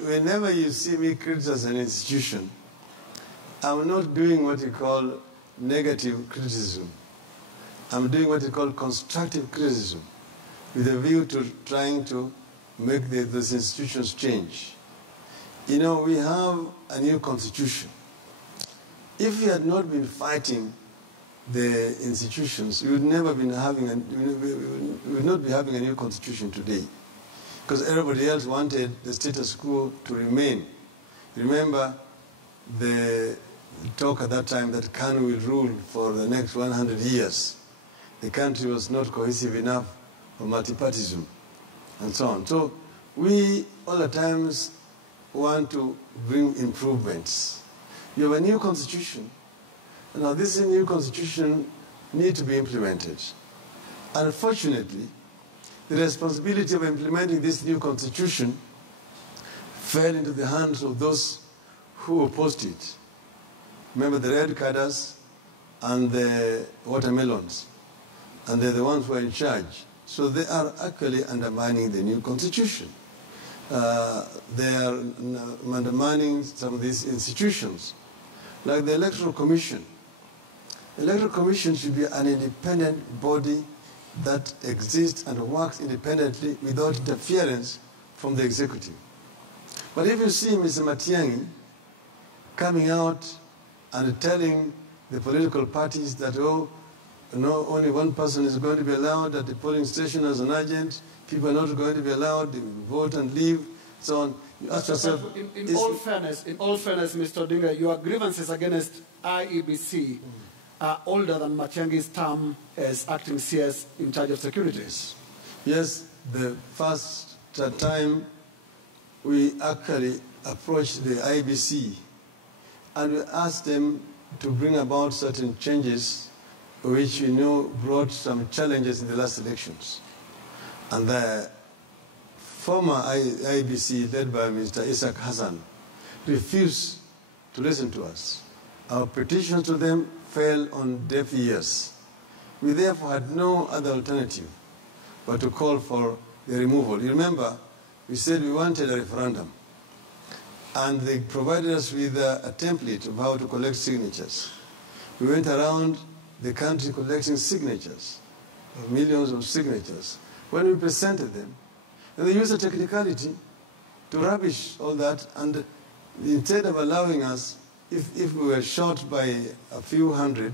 Whenever you see me criticize an institution, I'm not doing what you call negative criticism. I'm doing what you call constructive criticism, with a view to trying to make those institutions change. You know, we have a new constitution. If we had not been fighting the institutions, we would never been having we would not be having a new constitution today, because everybody else wanted the status quo to remain. Remember the talk at that time that Kanu will rule for the next 100 years. The country was not cohesive enough for multipartyism, and so on. So we all the times want to bring improvements. You have a new constitution. Now this new constitution needs to be implemented. Unfortunately, the responsibility of implementing this new constitution fell into the hands of those who opposed it. Remember the red cadres and the watermelons, and they're the ones who are in charge. So they are actually undermining the new constitution. They are undermining some of these institutions, like the Electoral Commission. The Electoral Commission should be an independent body that exists and works independently without interference from the executive. But if you see Mr. Matiang'i coming out and telling the political parties that, oh, no, only one person is going to be allowed at the polling station as an agent, people are not going to be allowed, they will vote and leave, so on. You ask yourself, in all fairness, Mr. Odinga, your grievances against IEBC are older than Matiang'i's term as acting CS in charge of security. Yes, the first time we actually approached the IEBC and we asked them to bring about certain changes which we know brought some challenges in the last elections. And the former IEBC, led by Mr. Isaac Hassan, refused to listen to us. Our petitions to them fell on deaf ears. We therefore had no other alternative but to call for the removal. You remember, we said we wanted a referendum, and they provided us with a template of how to collect signatures. We went around the country collecting signatures, millions of signatures. When we presented them, and they used a technicality to rubbish all that, and instead of allowing us, if we were short by a few hundred,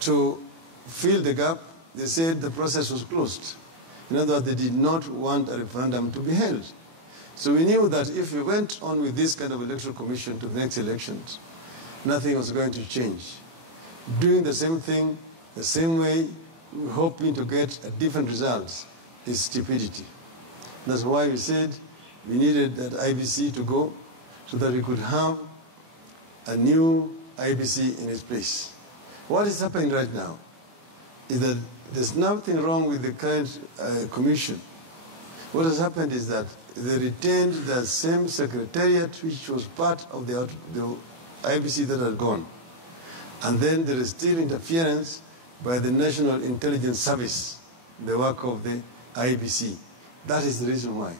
to fill the gap, they said the process was closed. In other words, they did not want a referendum to be held. So we knew that if we went on with this kind of electoral commission to the next elections, nothing was going to change. Doing the same thing, the same way, hoping to get a different results is stupidity. That's why we said we needed that IBC to go so that we could have a new IBC in its place. What is happening right now is that there's nothing wrong with the current commission. What has happened is that they retained the same secretariat which was part of the IBC that had gone. And then there is still interference by the National Intelligence Service, the work of the IBC. That is the reason why.